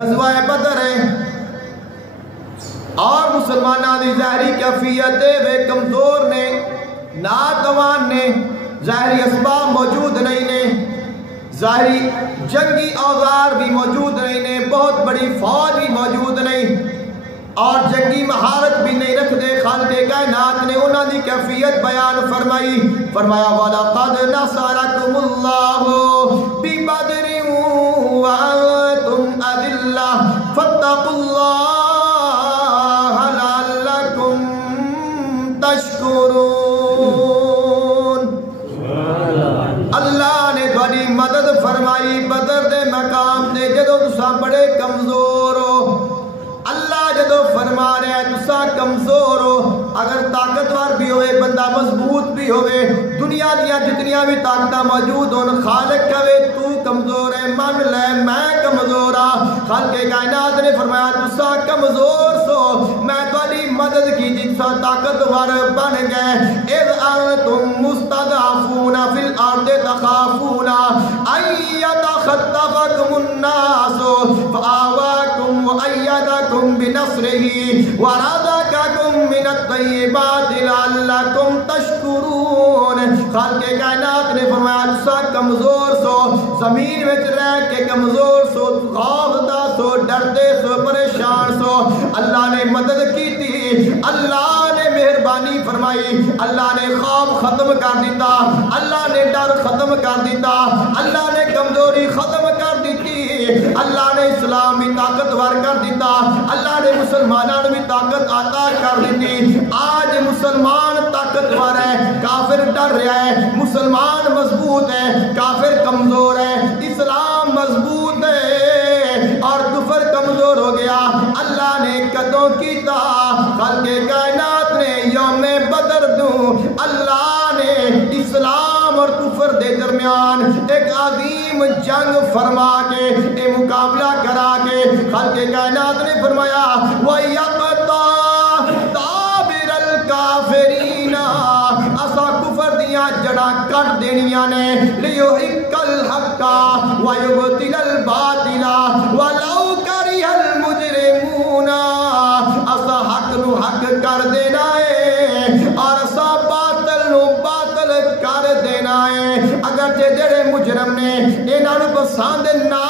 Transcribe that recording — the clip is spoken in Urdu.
غزوہ بدر ہے اور مسلمانہ دی ظاہری کیفیت وے کمزور نے، ناتوان نے، ظاہری اسباب موجود نہیں نے، ظاہری جنگی اوزار بھی موجود نہیں نے، بہت بڑی فوج بھی موجود نہیں اور جنگی مہارت بھی نہیں رکھ دے۔ خالق کائنات نے انہاں دی کیفیت بیان فرمائی، فرمایا وَلَقَدْ نَصَرَكُمُ اللَّهُ بِبَدْرٍ وَأَنْتُمْ أَذِلَّةٌ فَاتَّقُوا اللَّهَ لَعَلَّكُمْ تَشْكُرُونَ۔ اللہ نے تھوڑی مدد فرمائی بدر دے مقام دے جدو تساں بڑے کمزور ہو۔ اللہ جدو فرما رہا ہے تسا کمزور ہو، اگر طاقتور بھی ہوئے بندہ مضبوط بھی ہوئے، دنیا دیا جتنیاں بھی طاقتہ موجود ہوں، خالق کہوے تو کمزور ہے، من لے میں کمزور ہاں۔ خالق کائنات نے فرمایا تسا کمزور سو، میں تھوڑی مدد کی جتسا طاقتور بن گئے۔ اذ انتم مستضعفون فی الارض تخافون ان یتخطفکم الناس فآواکم وأیدکم بنصرہ ورزقکم من الطیبات لعلکم تشکرون۔ خالق کائنات نے فرمایا تسا کمزور سو، زمین وچ رہ کے کمزور سو، خوفزدہ سو، ڈرتے سو، پریشان سو، اللہ نے مدد کی تھی، اللہ نے مہربانی فرمائی، اللہ نے خوف ختم کر دیتا، اللہ نے ڈر ختم کر دیتا، اللہ نے کمزوری ختم کر دیتی، اللہ نے اسلام بھی طاقتور کر دیتا، اللہ نے مسلمانوں بھی طاقت عطا کر دیتی۔ آج مسلمان طاقتور ہے، کافر ڈر رہا ہے، مسلمان مضبوط ہے، کافر کمزور ہے، اسلام مضبوط ہے اور کفر کمزور ہو گیا۔ اللہ نے قدوں کیتا، خالق کائنات نے یوم بدر دوں، اللہ نے اسلام اور کفر دے درمیان ایک عظیم جنگ فرما کے اے مقابلہ کرا کے خالق کائنات نے فرمایا وَيَقْطَعْ دَابِرَ الْكَافِرِينَ، اسا کفر دیاں جڑاں کٹ دینیاں نے، لِيُحِقَّ الْحَقَّ وَيُبْطِلَ الْبَاطِلَ وَلَوْ كَرِهَ الْمُجْرِمُونَ، اسا حق نو حق کر دینا ہے اور اسا باطل نو باطل کر دینا ہے، اگرچہ جڑے مجرم نے انہاں نو پسند نہ